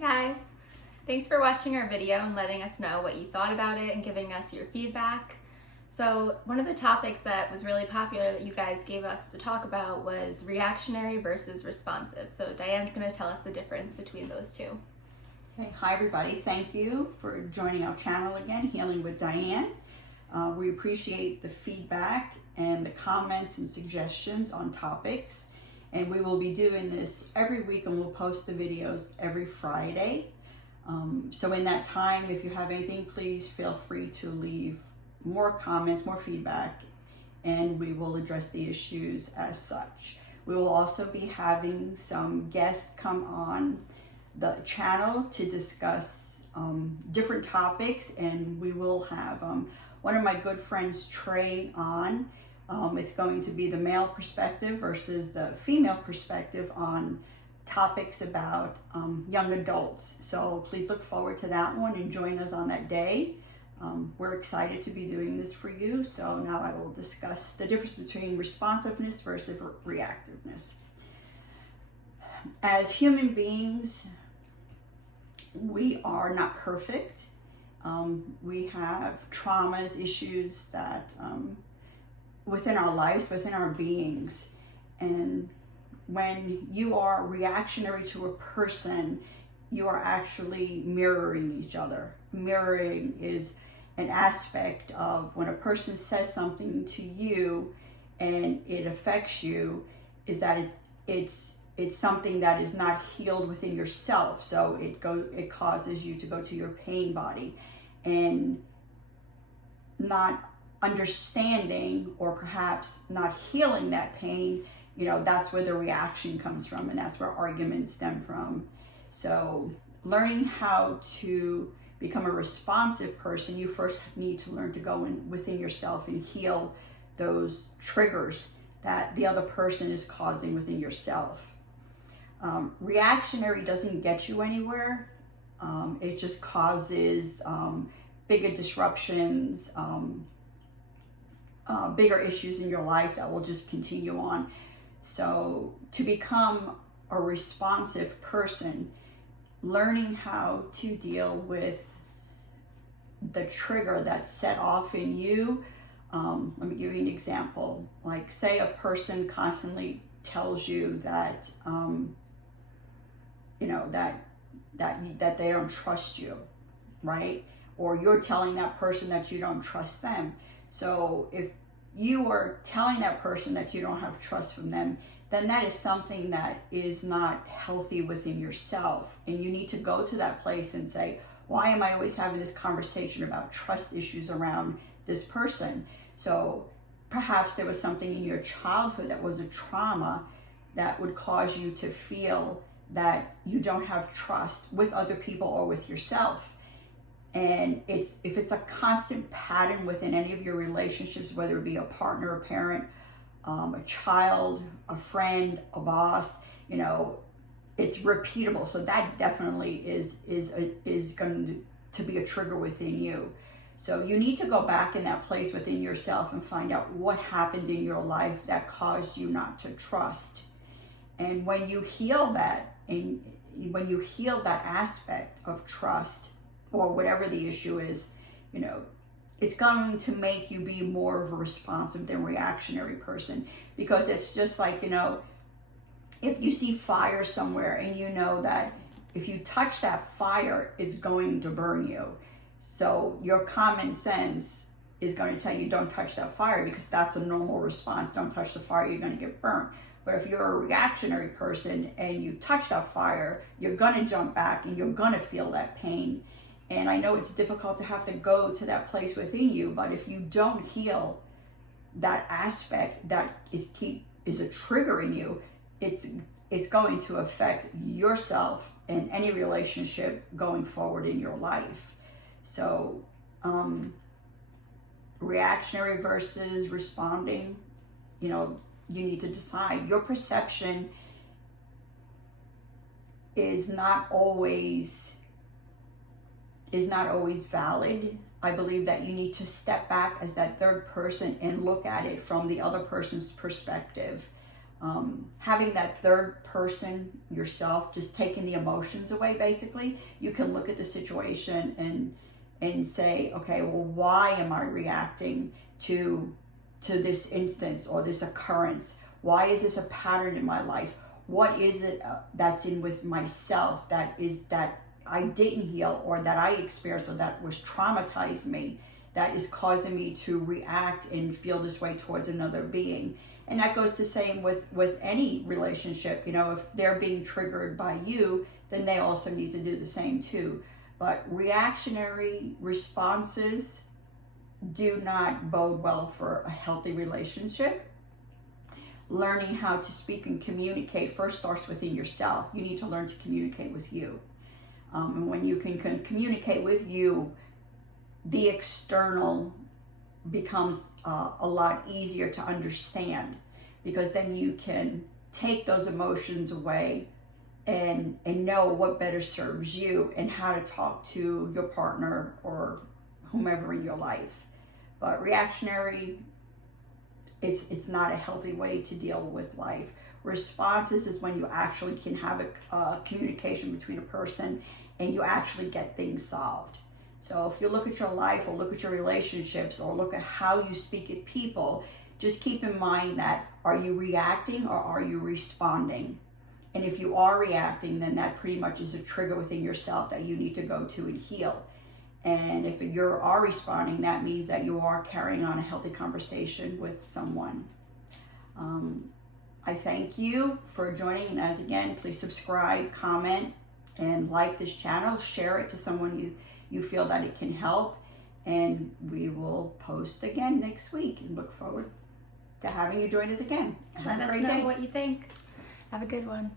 guys! Thanks for watching our video and letting us know what you thought about it and giving us your feedback. So one of the topics that was really popular that you guys gave us to talk about was reactionary versus responsive. So Diane's going to tell us the difference between those two. Okay, hi everybody. Thank you for joining our channel again, Healing with Diane. We appreciate the feedback and the comments and suggestions on topics. And we will be doing this every week, and we'll post the videos every Friday. So in that time, if you have anything, please feel free to leave more comments, more feedback, and we will address the issues as such. We will also be having some guests come on the channel to discuss different topics, and we will have one of my good friends, Trey, on. It's going to be the male perspective versus the female perspective on topics about young adults. So please look forward to that one and join us on that day. We're excited to be doing this for you. So now I will discuss the difference between responsiveness versus reactiveness. As human beings, we are not perfect. We have traumas, issues that within our lives, within our beings. And when you are reactionary to a person, you are actually mirroring each other. Mirroring is an aspect of when a person says something to you and it affects you, is that it's something that is not healed within yourself. So it causes you to go to your pain body and not understanding, or perhaps not healing that pain. That's where the reaction comes from, and that's where arguments stem from. So learning how to become a responsive person, you first need to learn to go within yourself and heal those triggers that the other person is causing within yourself. Reactionary doesn't get you anywhere. It just causes bigger disruptions, bigger issues in your life that will just continue on. So to become a responsive person, learning how to deal with the trigger that's set off in you. Let me give you an example. Like, say a person constantly tells you that that they don't trust you, right? Or you're telling that person that you don't trust them. So if you are telling that person that you don't have trust from them, then that is something that is not healthy within yourself. And you need to go to that place and say, why am I always having this conversation about trust issues around this person? So perhaps there was something in your childhood that was a trauma that would cause you to feel that you don't have trust with other people or with yourself. And if it's a constant pattern within any of your relationships, whether it be a partner, a parent, a child, a friend, a boss, it's repeatable. So that definitely is going to be a trigger within you. So you need to go back in that place within yourself and find out what happened in your life that caused you not to trust. And when you heal that, and when you heal that aspect of trust, or whatever the issue is, it's going to make you be more of a responsive than reactionary person. Because it's just like, if you see fire somewhere and you know that if you touch that fire, it's going to burn you. So your common sense is going to tell you don't touch that fire, because that's a normal response. Don't touch the fire, you're going to get burnt. But if you're a reactionary person and you touch that fire, you're going to jump back and you're going to feel that pain. And I know it's difficult to have to go to that place within you, but if you don't heal that aspect that is a trigger in you, it's going to affect yourself and any relationship going forward in your life. So reactionary versus responding, you need to decide. Your perception is not always valid. I believe that you need to step back as that third person and look at it from the other person's perspective. having that third person, yourself, just taking the emotions away, basically, you can look at the situation and say, okay, well, why am I reacting to this instance or this occurrence? Why is this a pattern in my life? What is it that's in with myself that I didn't heal, or that I experienced, or that was traumatized me, that is causing me to react and feel this way towards another being? And that goes the same with any relationship. You know, if they're being triggered by you, then they also need to do the same too. But reactionary responses do not bode well for a healthy relationship. Learning how to speak and communicate first starts within yourself. You need to learn to communicate with you. And when you can communicate with you, the external becomes a lot easier to understand, because then you can take those emotions away and know what better serves you and how to talk to your partner or whomever in your life. But reactionary, it's not a healthy way to deal with life. Responses is when you actually can have a communication between a person and you actually get things solved. So if you look at your life or look at your relationships or look at how you speak at people, just keep in mind that, are you reacting or are you responding? And if you are reacting, then that pretty much is a trigger within yourself that you need to go to and heal. And if you are responding, that means that you are carrying on a healthy conversation with someone. I thank you for joining. And as again, please subscribe, comment, and like this channel. Share it to someone you feel that it can help. And we will post again next week, and look forward to having you join us again. Let us know what you think. Have a good one.